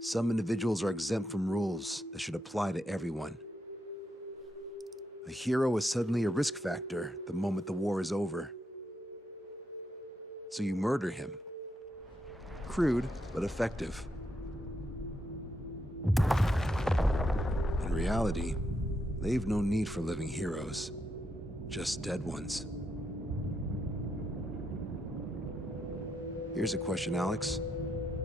Some individuals are exempt from rules that should apply to everyone. A hero is suddenly a risk factor the moment the war is over. So you murder him. Crude, but effective. In reality, they've no need for living heroes, just dead ones. Here's a question, Alex.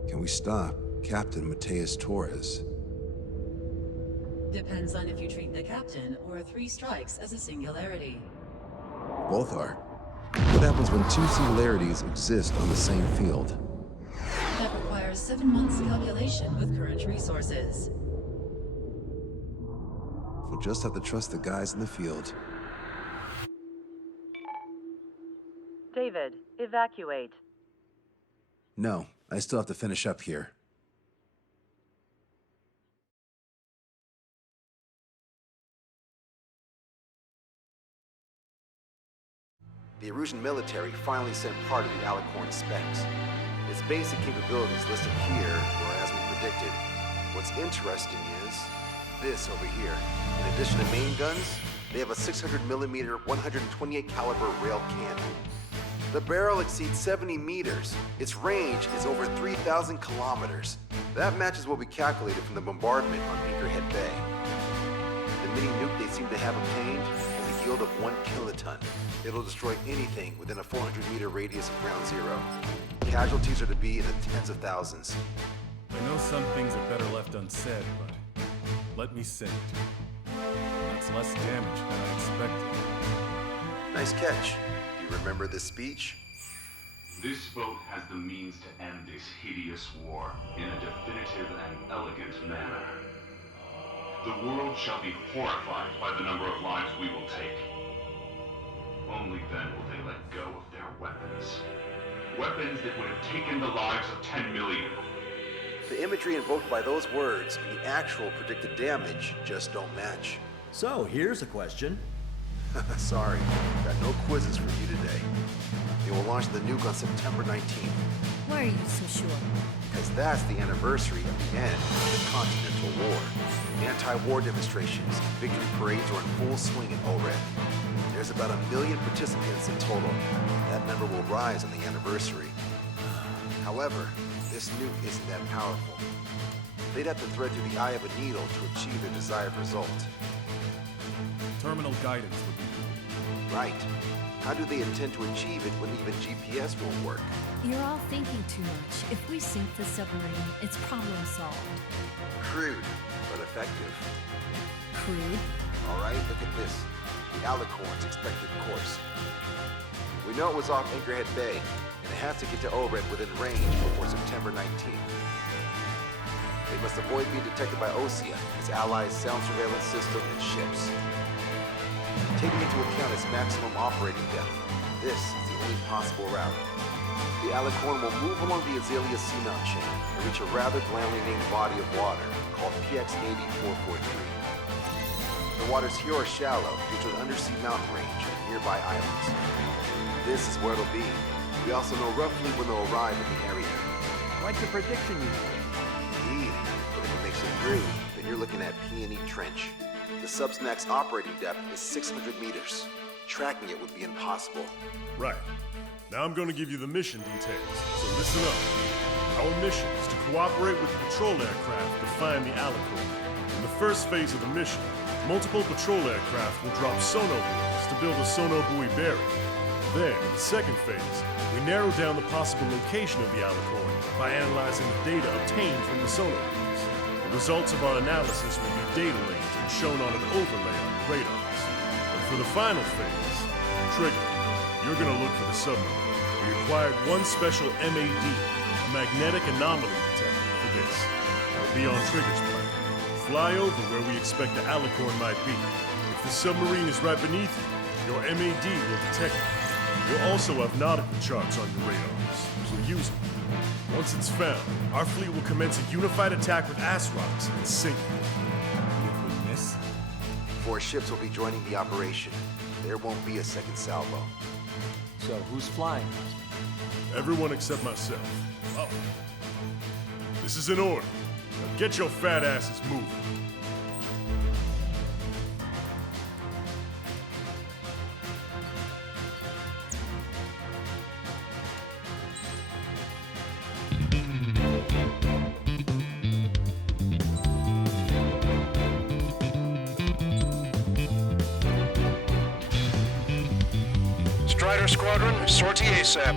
Can we stop Captain Mateus Torres? Depends on if you treat the captain or 3 strikes as a singularity. Both are. What happens when 2 singularities exist on the same field? That requires 7 months calculation with current resources. We'll just have to trust the guys in the field. David, evacuate. No, I still have to finish up here. The Erusian military finally sent part of the Alicorn specs. Its basic capabilities listed here were as we predicted. What's interesting is this over here. In addition to main guns, they have a 600mm 128 caliber rail cannon. The barrel exceeds 70 meters. Its range is over 3,000 kilometers. That matches what we calculated from the bombardment on Anchorhead Bay. The mini nuke they seem to have obtained has a yield of 1 kiloton. It'll destroy anything within a 400-meter radius of ground zero. Casualties are to be in the tens of thousands. I know some things are better left unsaid, but let me say it. That's less damage than I expected. Nice catch. Do you remember this speech? This vote has the means to end this hideous war in a definitive and elegant manner. The world shall be horrified by the number of lives we will take. Only then will they let go of their weapons. Weapons that would have taken the lives of 10 million. The imagery invoked by those words and the actual predicted damage just don't match. So, here's a question. Sorry, got no quizzes for you today. They will launch the nuke on September 19th. Why are you so sure? Because that's the anniversary of the end of the Continental War. Anti-war demonstrations, victory parades are in full swing in ORED. There's about 1 million participants in total. That number will rise on the anniversary. However, this nuke isn't that powerful. They'd have to thread through the eye of a needle to achieve their desired result. Terminal guidance would be good. Right. How do they intend to achieve it when even GPS won't work? You're all thinking too much. If we sink the submarine, it's problem solved. Crude, but effective. Crude? All right, look at this. The Alicorn's expected course. We know it was off Anchorhead Bay, and it has to get to ORED within range before September 19th. They must avoid being detected by OSEA, its allies' sound surveillance system, and ships. Taking into account its maximum operating depth, this is the only possible route. The Alicorn will move along the Azalea Seamount chain and reach a rather blandly named body of water called PX-8443. The waters here are shallow due to an undersea mountain range and nearby islands. This is where it'll be. We also know roughly when they'll arrive in the area. Quite the prediction you made. Indeed, but if it makes it through, then you're looking at Peony Trench. The Subsnac's operating depth is 600 meters. Tracking it would be impossible. Right. Now I'm going to give you the mission details, so listen up. Our mission is to cooperate with the patrol aircraft to find the Alicorn. In the first phase of the mission, multiple patrol aircraft will drop sono buoys to build a sono buoy barrier. Then, in the second phase, we narrow down the possible location of the Alicorn by analyzing the data obtained from the sonar buoys. The results of our analysis will be data linked and shown on an overlay on the radars. And for the final phase, Trigger, you're gonna look for the submarine. We acquired one special MAD, a magnetic anomaly detector, for this. It'll be on Trigger's plan. Fly over where we expect the Alicorn might be. If the submarine is right beneath you, your MAD will detect it. You'll also have nautical charts on your radars, so use them. Once it's found, our fleet will commence a unified attack with ass rocks and sink it. If we miss, 4 ships will be joining the operation. There won't be a second salvo. So, who's flying? everyone except myself. Oh. This is in order. Now get your fat asses moving. Strider Squadron, sortie ASAP.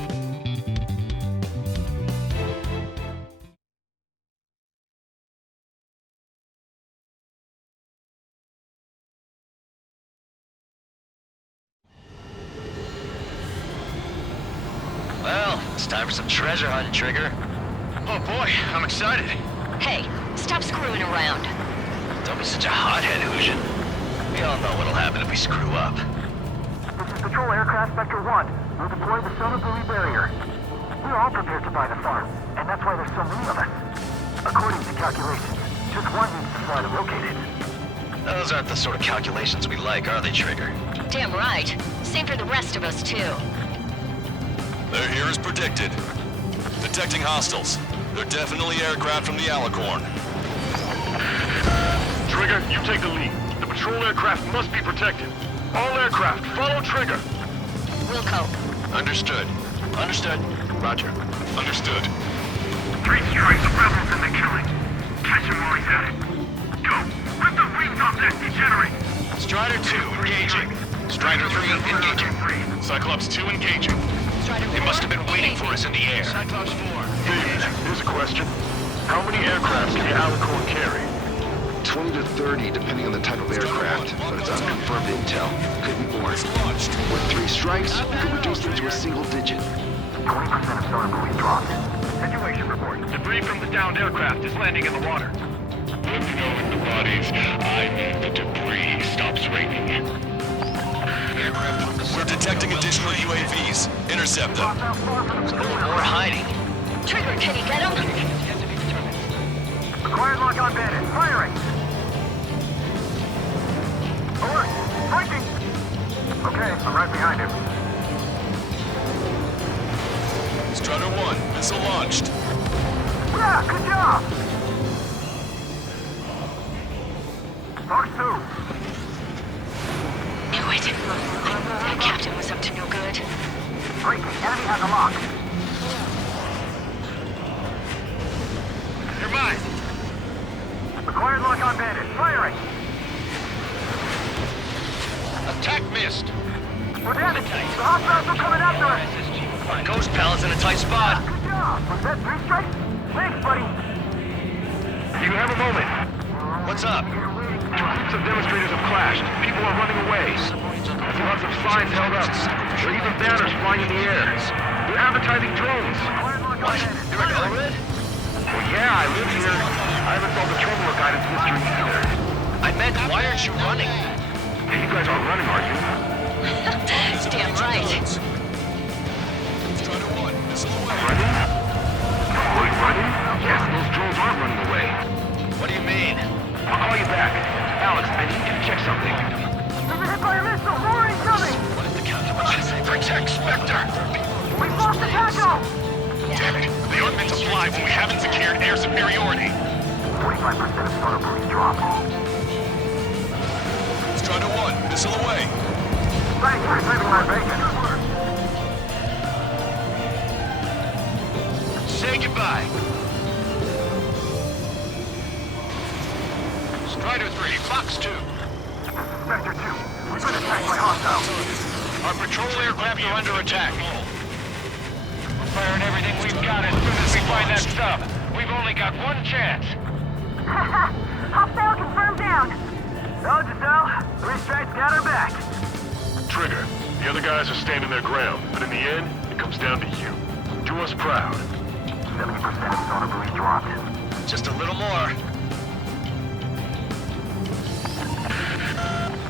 Well, it's time for some treasure hunting, Trigger. Oh boy, I'm excited. Hey, stop screwing around. Don't be such a hothead, Hujin. We all know what'll happen if we screw up. This is Patrol Aircraft Spectre 1. We'll deploy the sonar buoy barrier. We're all prepared to buy the farm, and that's why there's so many of us. According to calculations, just one needs to fly to locate it. Those aren't the sort of calculations we like, are they, Trigger? Damn right. Same for the rest of us, too. They're here as predicted. Detecting hostiles. They're definitely aircraft from the Alicorn. Trigger, you take the lead. The patrol aircraft must be protected. All aircraft, follow Trigger. Wilco. Understood. Understood. Roger. Understood. 3 strikes of rebels in the killing. Catch him while he's at it. Go! Rip the wings off that degenerate! Strider 2, engaging. Strider 3, engaging. Cyclops 2 engaging. They must have been waiting for us in the air. Cyclops 4, David, here's a question. How many aircraft can the Alicorn carry? 20 to 30, depending on the type of aircraft, but it's unconfirmed intel. Could be more. With 3 strikes, we could reduce them to a single digit. 20% of sonar buoys dropped. Situation report. Debris from the downed aircraft is landing in the water. Let me know if the bodies. I mean the debris stops raining. We're detecting additional UAVs. Intercept them. More hiding. Trigger, can you get him? Acquired lock on bandit. Firing! Alert! Striking! Okay, I'm right behind him. Strider 1, missile launched. Yeah, good job! Fox 2. Knew it. That captain was up to no good. Breaking. Enemy has a lock. You're mine. Acquired lock on bandit. Firing! Attack missed. We're damaged. The hostiles are coming after us. Ghost Pal's in a tight spot. Good job! Was that 3 strikes? Thanks, buddy! You have a moment. What's up? 2 groups of demonstrators have clashed. People are running away. There's lots of signs held up. There are even banners flying in the air. They're advertising drones. What? You're in Elred? Well, yeah, I live here. I haven't solved the terminal guidance mystery either. I meant, why aren't you running? Hey, you guys aren't running, are you? Damn right. Strider 1, missile away. Running? Wait, running? Yes, those drones aren't running away. What do you mean? I'll call you back. Alex, I need you to check something. We've been hit by a missile! More incoming! What did the captain want you to say? Protect Spectre! We've lost the tackle! Damn it! They aren't meant to fly when we haven't secured air superiority. 45% of sonar buoys dropped. Strider 1, missile away. Thanks for saving my bacon. Say goodbye. Strider 3, Fox 2. Spectre 2, we've been attacked by hostiles. Our patrol aircraft are under attack. We're firing everything we've got as soon as we find that sub. We've only got one chance. Hostile confirmed down. No, Giselle. 3 strikes got her back. Trigger, the other guys are standing their ground, but in the end, it comes down to you. Do us proud. 70% of sonar buoys dropped. Just a little more.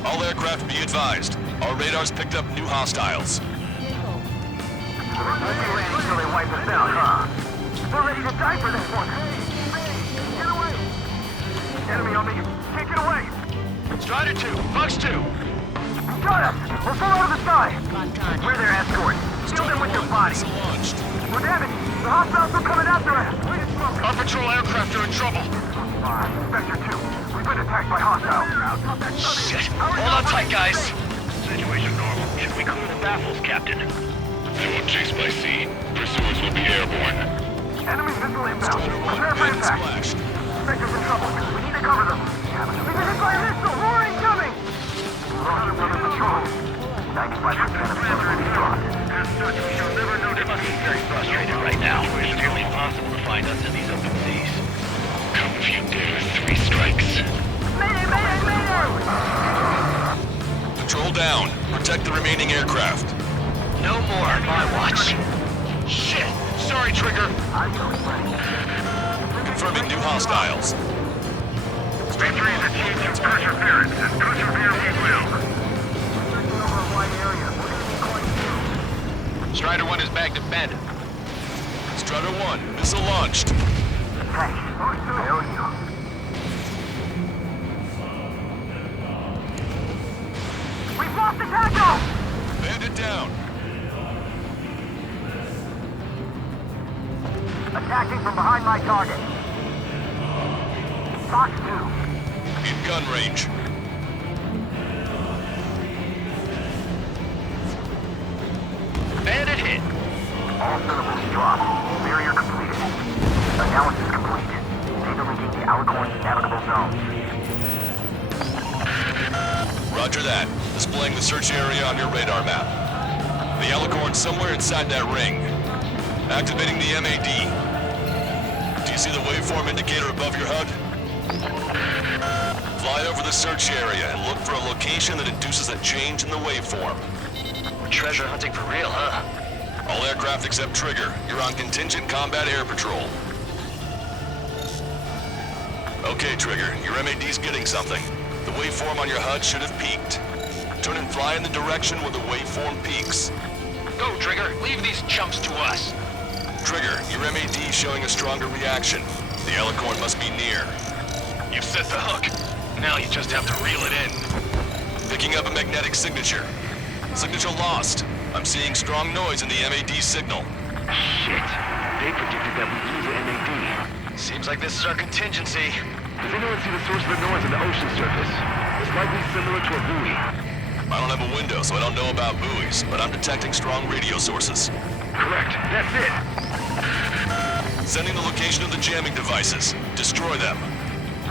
All aircraft be advised. Our radars picked up new hostiles. We're waiting until they wipe us out, huh? They're ready to die for this one. Get away! Enemy on me. Can't get away! Strider 2, Fox 2. Got us! We'll fall out of the sky! Locked on. We're their escort. Steal them in with your body. Launched. Well, damn it! The hostiles are coming after us! Our patrol aircraft are in trouble. Sector 2, we've been attacked by hostiles. Shit. Hold on tight, guys. Situation normal. Should we clear the baffles, Captain? They won't chase by sea. Pursuers will be airborne. Enemy missile inbound. Prepare for impact. Splashed. Sector's in trouble. We need to cover them. We've been hit by a missile! More incoming! We're under control. 95% of the is dropped. As such, we shall never know. They must be very frustrated right now. It's nearly impossible to find us in these open seas. Come if you dare, 3 strikes. Mayday! Mayday! Mayday! Patrol down. Protect the remaining aircraft. No more on my watch. Shit! Sorry, Trigger. Confirming new hostiles. Victory is achieved through perseverance, and persevere we will. Strider 1 is bagged at Bandit. Strider 1, missile launched. We've lost the tackle! Bandit down. Attacking from behind my target. Fox 2. In gun range. Bandit hit. All syllables dropped. Barrier completed. Analysis complete. Data linking the Alicorn's navigable zone. Roger that. Displaying the search area on your radar map. The Alicorn's somewhere inside that ring. Activating the MAD. Do you see the waveform indicator above your HUD? Fly over the search area and look for a location that induces a change in the waveform. We're treasure hunting for real, huh? All aircraft except Trigger, you're on contingent combat air patrol. Okay, Trigger, your MAD's getting something. The waveform on your HUD should have peaked. Turn and fly in the direction where the waveform peaks. Go, Trigger. Leave these chumps to us. Trigger, your MAD's showing a stronger reaction. The Alicorn must be near. You've set the hook. Now you just have to reel it in. Picking up a magnetic signature. Signature lost. I'm seeing strong noise in the MAD signal. Shit. They predicted that we'd lose the MAD. Seems like this is our contingency. Does anyone see the source of the noise on the ocean surface? It's likely similar to a buoy. I don't have a window, so I don't know about buoys, but I'm detecting strong radio sources. Correct. That's it. Sending the location of the jamming devices. Destroy them.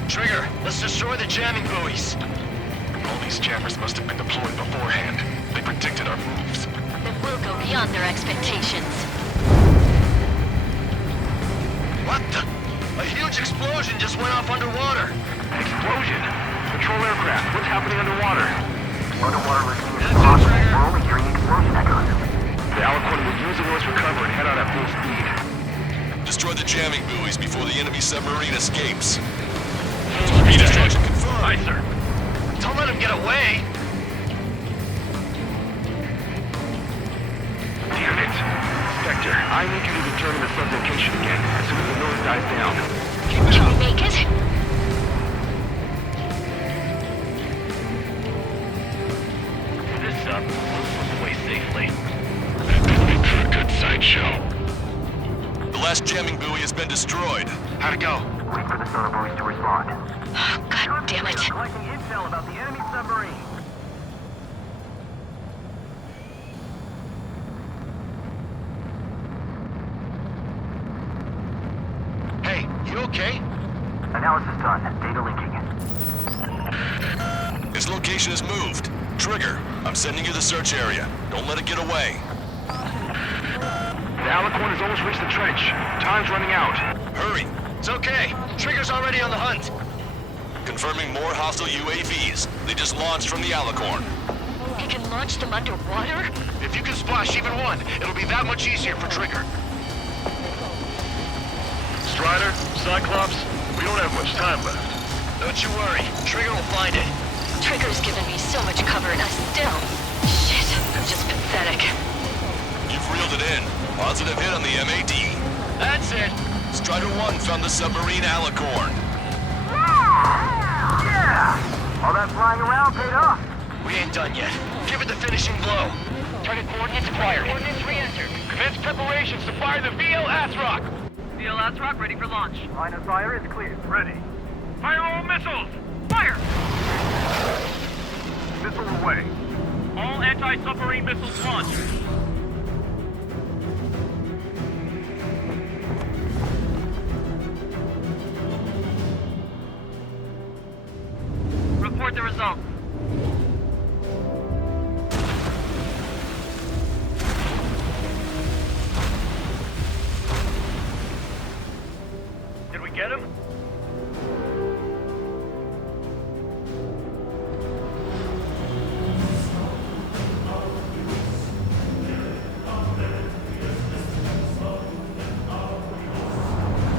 Trigger, let's destroy the jamming buoys. All these jammers must have been deployed beforehand. They predicted our moves. Then we'll go beyond their expectations. What the? A huge explosion just went off underwater. Explosion? Patrol aircraft. What's happening underwater? Underwater listening is impossible. We're only hearing explosion echoes. The Alicorn will use the noise recover and head out at full speed. Destroy the jamming buoys before the enemy submarine escapes. Speed Destruction confirmed. Aye, sir. Don't let him get away. Damn it. Spectre, I need you to determine the sub's location again as soon as the noise dies down. Can we make it? This sub will slip away safely. A good sideshow. The last jamming buoy has been destroyed. How'd it go? Wait for the sonar buoys to respond. God damn it. Collecting intel about the enemy submarine. Hey, you okay? Analysis done. Data linking. Its location is moved. Trigger, I'm sending you the search area. Don't let it get away. The Alicorn has almost reached the trench. Time's running out. Hurry. It's okay. Trigger's already on the hunt. Confirming more hostile UAVs. They just launched from the Alicorn. He can launch them underwater? If you can splash even one, it'll be that much easier for Trigger. Strider, Cyclops, we don't have much time left. Don't you worry. Trigger will find it. Trigger's given me so much cover and I still... Shit, I'm just pathetic. You've reeled it in. Positive hit on the MAD. That's it. Strider 1 found the submarine Alicorn. Yeah! All that flying around paid off. We ain't done yet. Give it the finishing blow. Target coordinates acquired. Coordinates re-entered. Commence preparations to fire the VL Athrock. VL Athrock ready for launch. Line of fire is clear. Ready. Fire all missiles! Fire! Missile away. All anti-submarine missiles launched. Report the results. Did we get him?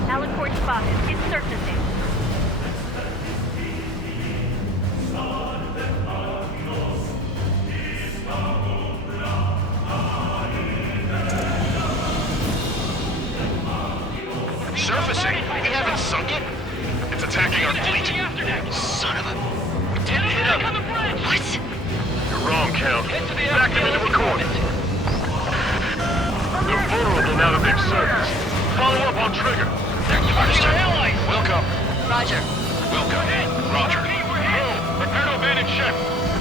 Alicorn spotted. It's surfacing. Surfacing? We haven't sunk it? It's attacking our fleet. Son of a... We didn't hit him. What? You're wrong, Count. Back them into a corner. They're vulnerable now that they've surfaced. Follow up on trigger. They're targeting our allies! Welcome. Roger. Welcome. Roger. Prepare to abandon ship.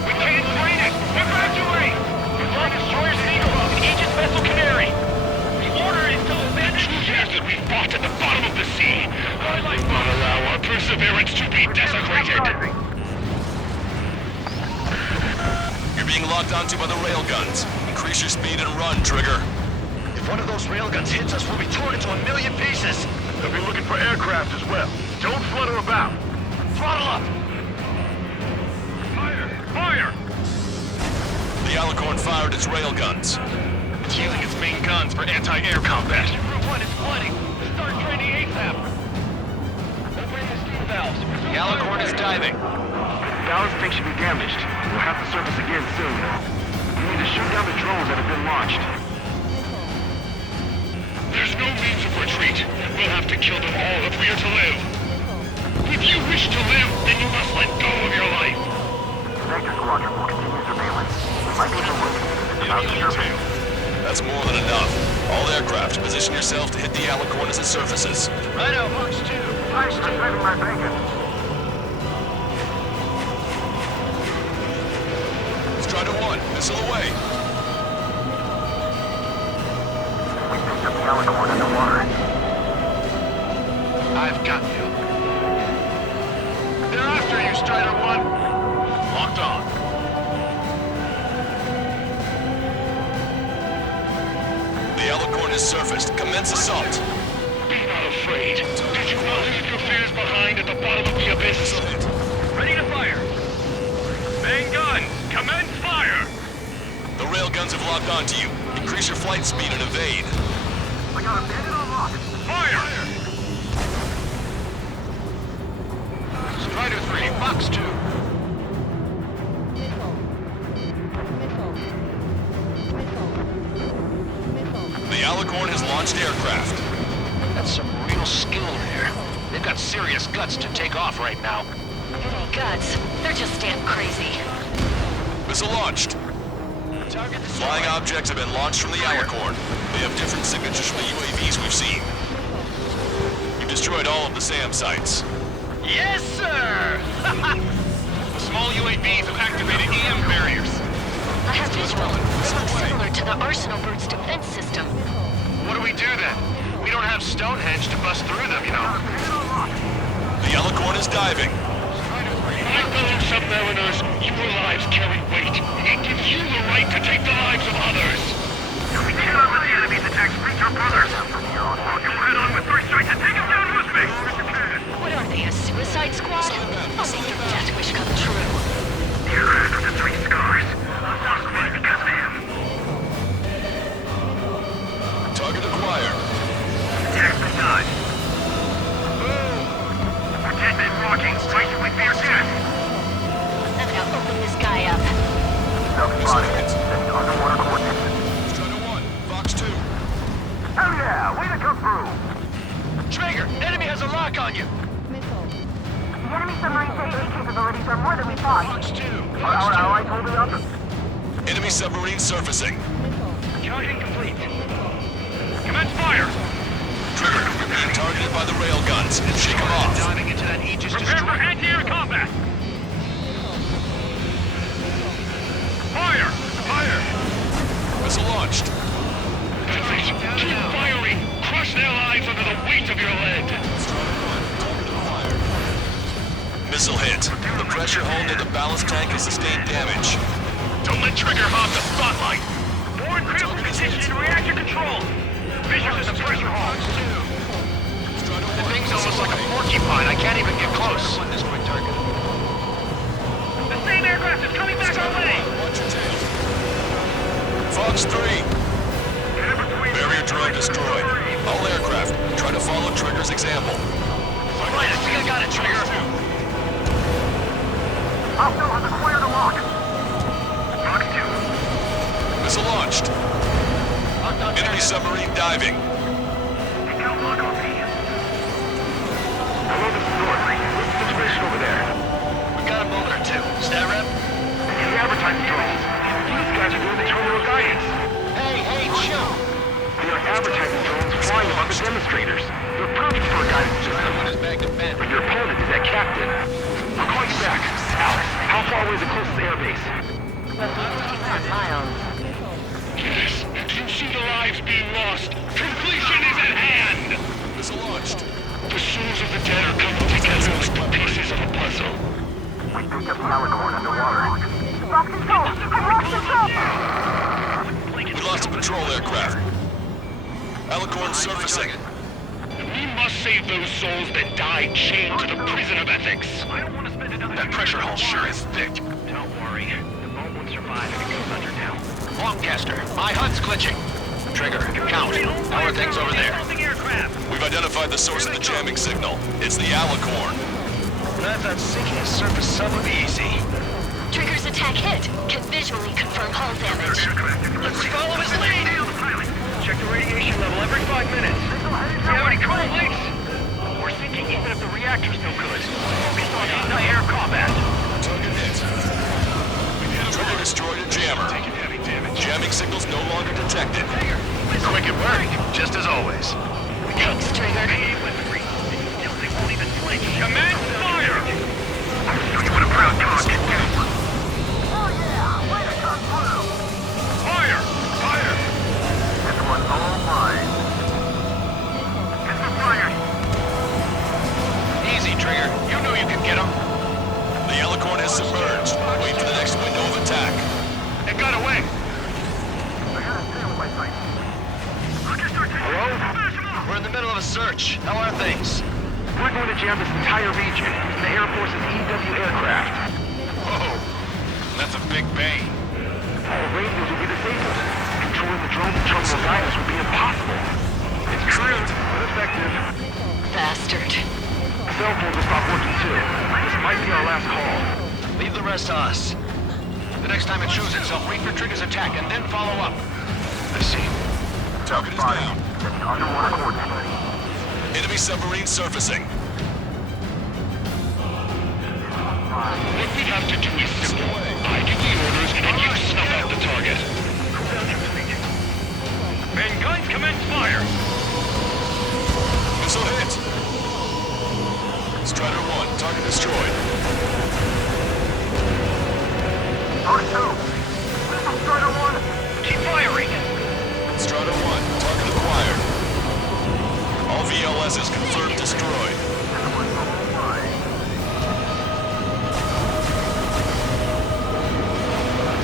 We can't drain it. Evacuate! We've lost destroyers in Eagle Hawk and Aegis vessel Canary. The order is to abandon ship that we fought at the bottom of the sea. I like not allow our perseverance to be desecrated. You're being locked onto by the railguns. Increase your speed and run, Trigger. If one of those railguns hits us, we'll be torn into a million pieces. They'll be looking for aircraft as well. Don't flutter about. Throttle up! Fire! Fire! The Alicorn fired its railguns. It's using its main guns for anti-air combat. Group 1 is flooding. Start training ASAP. Opening the steam valves. The Alicorn is diving. Ballast tank should be damaged. We'll have to surface again soon. We need to shoot down the drones that have been launched. There's no means of retreat. We'll have to kill them all if we are to live. If you wish to live, then you must let go of your life. Vector Squadron will continue surveillance. We might be able to locate the Enemy intel. That's more than enough. All aircraft, position yourself to hit the Alicorn as it surfaces. Righto, Fox 2. I'm saving my bacon. Strider 1, missile away. We picked up the Alicorn in the water. I've got you. They're after you, Strider 1. Locked on. The Alicorn is surfaced. Commence assault. Be not afraid. Did you not leave your fears behind at the bottom of the abyss? Missile hit. Ready to fire. Main guns, commence fire. The railguns have locked onto you. Increase your flight speed and evade. We got a bandit on lock. Fire! Strider 3, Fox 2. The Alicorn has launched aircraft. That's some real skill there. They've got serious guts to take off right now. Any guts? They're just damn crazy. Missile launched. Target Flying objects have been launched from the Alicorn. They have different signatures from the UAVs we've seen. You've destroyed all of the SAM sites. Yes, sir! Small UAVs have activated EM barriers. I have visual. They look similar to the Arsenal Bird's defense system. What do we do then? We don't have Stonehenge to bust through them, you know. The Alicorn is diving. My fellow submariners, your lives carry weight. It gives you the right to take the lives of others. We cannot let the enemy's attacks reach our brothers. You head on with 3 strikes and take him down with me. What are they, a suicide squad? I'll make your death wish come true. The aircraft with the 3 scars. Lost one because of him. Target acquired. Attack's been done. Boom! We're dead men walking. Why should we fear death? I'm gonna open this guy up. Self-spotted. Sending underwater coordinates. Strider 1, Fox 2. Hell yeah! Way to come through! Traeger, enemy has a lock on you. The enemy submarine takeoff capabilities are more than we thought. Fox 2. Our allies holding up. Enemy submarine surfacing. Charging complete. fire! Trigger, you're being targeted by the railguns. Shake them off. Diving into that Aegis destroyer. Prepare for anti-air combat! Fire! Fire! Missile launched. Keep firing! Crush their lives under the weight of your lead! Missile hit. The pressure hull near the ballast tank has sustained damage. Don't let Trigger hog the spotlight! More in critical condition in reactor control! Fissures in the pressure hull! The thing's almost like a porcupine. I can't even get close. The same aircraft is coming back our way! Fox 3. Barrier drone destroyed. All aircraft, try to follow Trigger's example. Right, I think I got it, Trigger. Hostile has acquired a lock. Fox 2. Missile launched. Enemy submarine diving. Hello, this is North. What's the situation over there? We got a moment or two. Stat rep? The advertising drones. These guys are doing the terminal guidance. Hey, chill. They are advertising drones flying among the demonstrators. They're perfect for a guidance system. But your opponent is that captain. I'll call you back. Alex, how far away is the closest airbase? miles. Yes. Do you see the lives being lost? Completion is at hand! Missile launched. The souls of the dead are coming together like the pieces of a puzzle. We picked up the Alicorn underwater. Lost control! I've lost control! We lost a patrol aircraft. Alicorn surfacing. We must save those souls that died chained to the prison of ethics. I don't want to spend another... That pressure hull sure is thick. Don't worry. The boat won't survive if it goes under now. Longcaster, my HUD's glitching. Trigger, count. How are things over there? We've identified the source of the jamming signal. It's the Alicorn. I thought sinking a surface sub would be easy. Trigger's attack hit. Can visually confirm hull damage. Let's follow his lead! Check the radiation level every 5 minutes. You have any cool leaks? We're sinking even if the reactor's no good. Focus on anti-air combat. Target hit. Trigger destroyed a jammer. Jamming signals no longer detected. Quick at work, just as always. Thanks, Trigger. Still, they won't even flinch. Command fire! I'll show you what a proud dog can do. Oh yeah! Way to come through! Fire! Fire! This one's all mine. Get the fire! Easy, Trigger. You know you can get him. The Alicorn has submerged. Wait for the next window of attack. It got away. I got a sail in my sight. Hello? We're in the middle of a search. How are things? We're going to jam this entire region using the Air Force's EW aircraft. Oh, that's a big bay. All radios will be disabled. Controlling the drone and terminal guidance would be impossible. It's crude, but effective. Bastard. Cell phones will stop working too. This might be our last call. Leave the rest to us. The next time it shows itself, wait for Trigger's attack and then follow up. I see. Target is down. Underwater coordinates. Enemy submarine surfacing. What we have to do is simple. I give the orders and you snuff out the target. Main guns commence fire. Missile hit. Strider 1, target destroyed. Target 2. Missile Strider 1. Keep firing. Strider 1, target acquired. All VLSs confirmed destroyed. This one's all mine.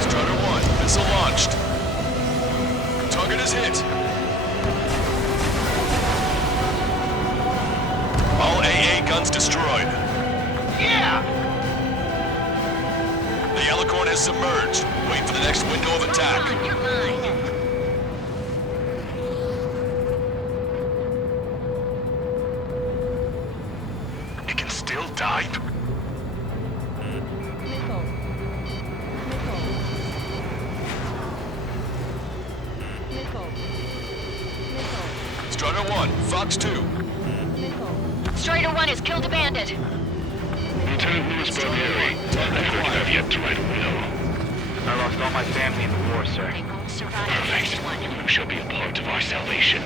Strider 1, missile launched. Target is hit. All AA guns destroyed. Yeah! The Alicorn has submerged. Wait for the next window of attack. You're mine. It can still dive. Strider 1, Fox 2. Strider 1 has killed a bandit. Lieutenant Louis Barbieri, I heard you have yet to write a will. I lost all my family in the war, sir. They won't survive Perfect. this one. You shall be a part of our salvation.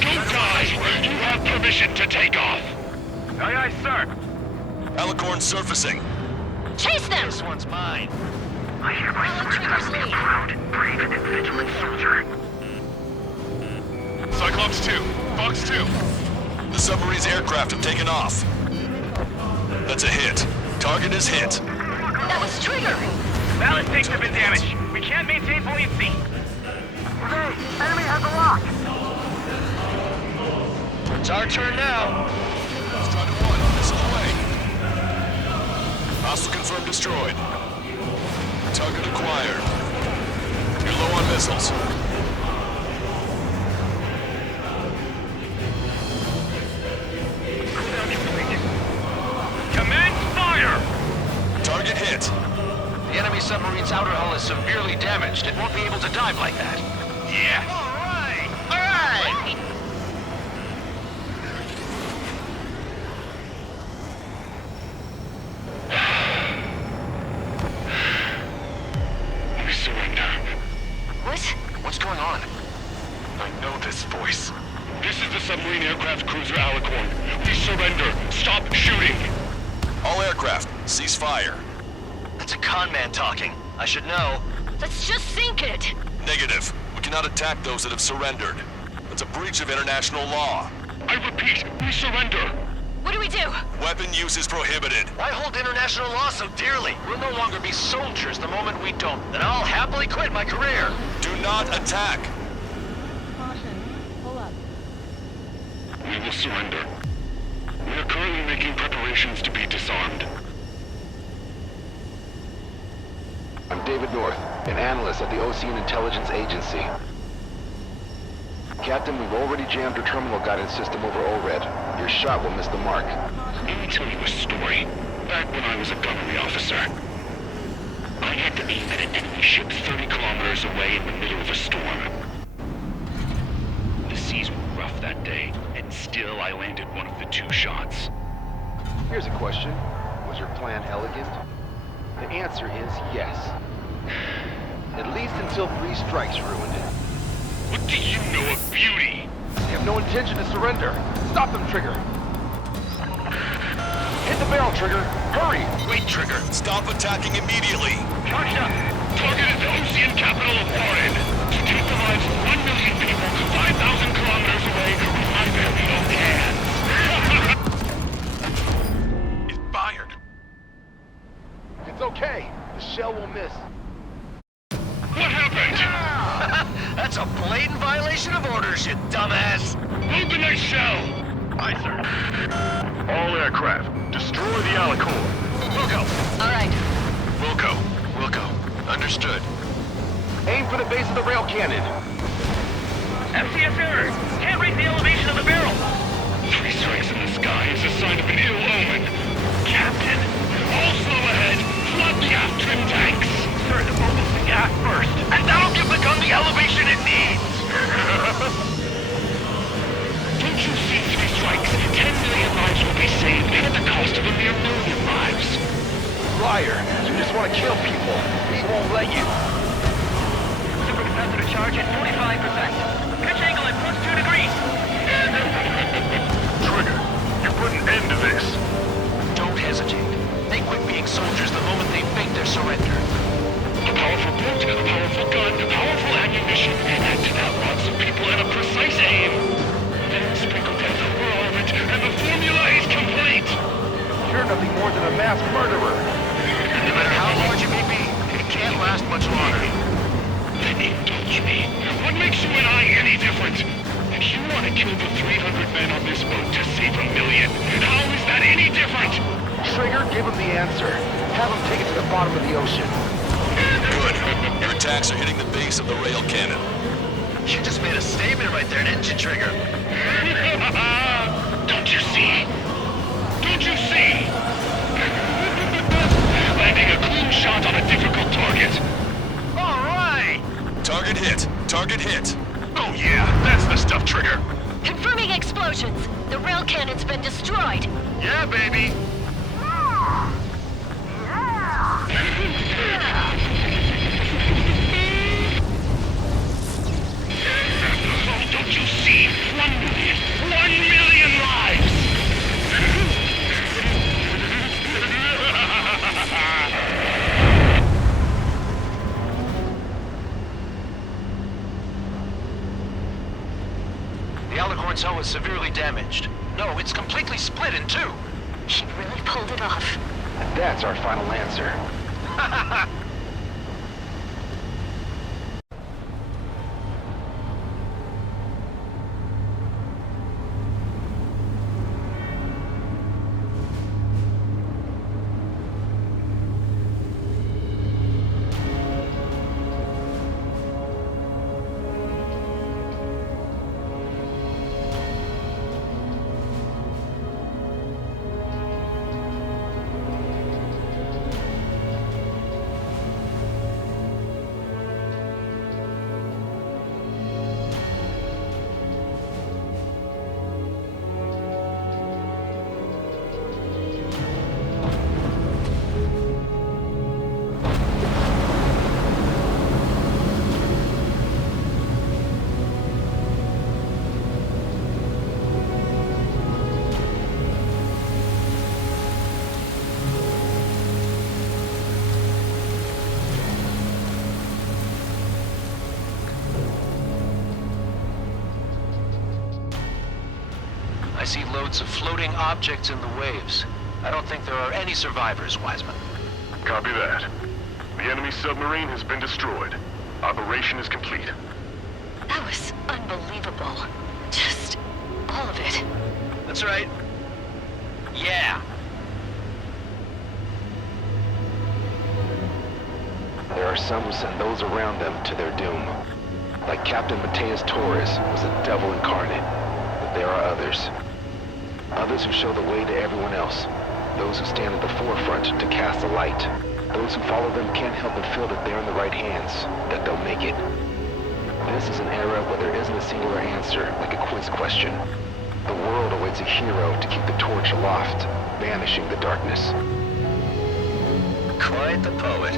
Don't die! You have permission to take off! Aye, aye, sir. Alicorn surfacing. Chase them! This one's mine. I hereby Follow surrender Trigger's to be a lead. proud, brave, and vigilant soldier. Cyclops 2, Fox 2. The submarine's aircraft have taken off. That's a hit. Target is hit. That was Trigger! Ballast tanks have been damaged. We can't maintain buoyancy. Hey, enemy has a lock! It's our turn now. Strider 1, missile away. Hostile confirmed destroyed. Target acquired. You're low on missiles. Commence fire! Target hit. The enemy submarine's outer hull is severely damaged. It won't be able to dive like that. Yeah! All right! We surrender. What? What's going on? I know this voice. This is the submarine aircraft cruiser Alicorn. We surrender. Stop shooting. All aircraft, cease fire. That's a con man talking. I should know. Let's just sink it! Negative. We cannot attack those that have surrendered. That's a breach of international law. I repeat, we surrender. What do we do? Weapon use is prohibited. Why hold international law so dearly? We'll no longer be soldiers the moment we don't. Then I'll happily quit my career. Do not attack. We will surrender. We are currently making preparations to be disarmed. I'm David North, an analyst at the Ocean Intelligence Agency. Captain, we've already jammed your terminal guidance system over ORED. Your shot will miss the mark. Let me tell you a story. Back when I was a gunnery officer, I had to aim at an enemy ship 30 kilometers away in the middle of a storm. The seas were rough that day, and still I landed one of the 2 shots. Here's a question. Was your plan elegant? The answer is yes. At least until 3 strikes ruined it. What do you know of beauty? They have no intention to surrender. Stop them, Trigger! Hit the barrel, Trigger! Hurry! Wait, Trigger. Stop attacking immediately. Charged up! Target is the ocean capital of Warren. To take the lives of 1 million people 5,000 kilometers away with my very own hands. It fired. It's okay. The shell will miss. What happened? That's a blatant violation of orders, you dumbass. Open that shell! Aye, sir. All aircraft, destroy the Alicorn. Wilco. All right. Wilco. Understood. Aim for the base of the rail cannon. FCS error. Can't raise the elevation of the barrel. 3 strikes in the sky is a sign of an ill omen. Captain, all slow ahead. Flood the aft trim tanks. Sir, the focus the gas first. And that'll give the gun the elevation it needs. Don't you see 3 strikes? 10 million lives will be saved at the cost of a mere 1 million lives. Liar! You just want to kill people. We won't let you. Supercapacitor charge at 45%. Pitch angle at +2 degrees. Trigger, you put an end to this. Don't hesitate. They quit being soldiers the moment they fake their surrender. A powerful boat, a powerful gun, powerful ammunition, add to that lots of people and a precise aim. Then sprinkle death over all of it, and the formula is complete. You're nothing more than a mass murderer. No matter how large it may be, it can't last much longer. Then indulge me. What makes you and I any different? If you want to kill the 300 men on this boat to save 1 million, how is that any different? Trigger, give him the answer. Have him take it to the bottom of the ocean. Good. Your attacks are hitting the base of the rail cannon. You just made a statement right there, didn't you, Trigger? Don't you see? Don't you see? Landing a clean shot on a difficult target. All right! Target hit. Oh yeah, that's the stuff, Trigger. Confirming explosions. The rail cannon's been destroyed. Yeah, baby. Alicorn's hull is severely damaged. No, it's completely split in two. He really pulled it off. That's our final answer. I see loads of floating objects in the waves. I don't think there are any survivors, Wiseman. Copy that. The enemy submarine has been destroyed. Operation is complete. That was unbelievable. Just all of it. That's right. Yeah. There are some who send those around them to their doom. Like Captain Mateus Torres was a devil incarnate. But there are others. Others who show the way to everyone else. Those who stand at the forefront to cast a light. Those who follow them can't help but feel that they're in the right hands, that they'll make it. This is an era where there isn't a singular answer, like a quiz question. The world awaits a hero to keep the torch aloft, banishing the darkness. Quite the poet.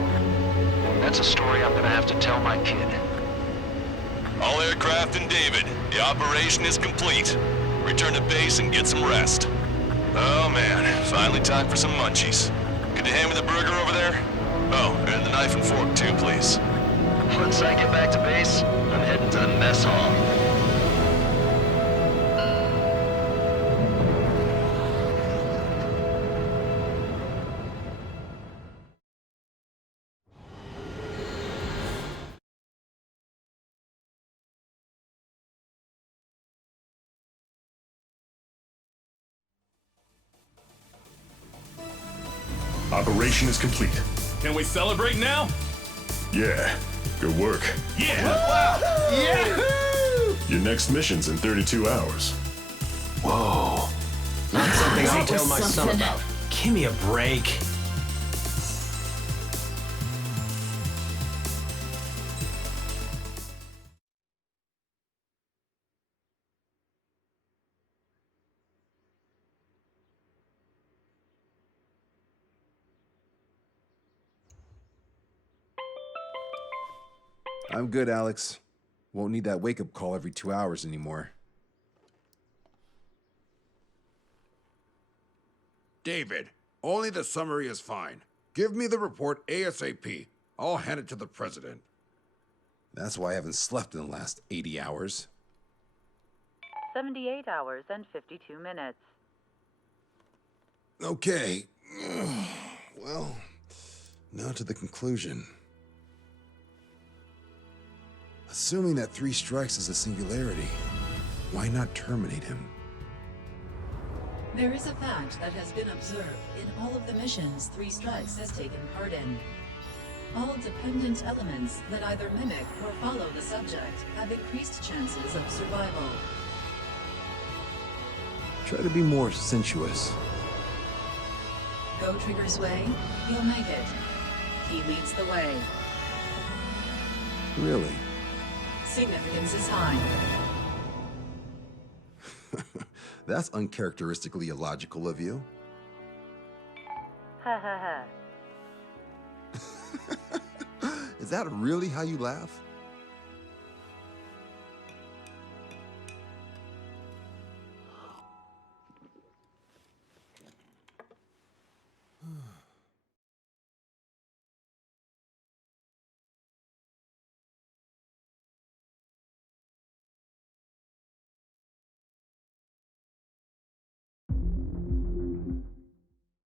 That's a story I'm gonna have to tell my kid. All aircraft in David. The operation is complete. Return to base and get some rest. Oh man, finally time for some munchies. Could you hand me the burger over there? Oh, and the knife and fork too, please. Once I get back to base, I'm heading to the mess hall. Operation is complete. Can we celebrate now? Yeah, good work. Yeah! Wow! Yahoo! Your next mission's in 32 hours. Whoa. Not something I'll That tell was my son something. about. Give me a break. I'm good, Alex. Won't need that wake-up call every 2 hours anymore. David, only the summary is fine. Give me the report ASAP. I'll hand it to the president. That's why I haven't slept in the last 80 hours. 78 hours and 52 minutes. Okay. Well, now to the conclusion. Assuming that 3 strikes is a singularity, why not terminate him? There is a fact that has been observed in all of the missions 3 Strikes has taken part in. All dependent elements that either mimic or follow the subject have increased chances of survival. Try to be more sensuous. Go Trigger's way, he'll make it. He leads the way. Really? Significance is high. That's uncharacteristically illogical of you. Ha ha ha. Is that really how you laugh?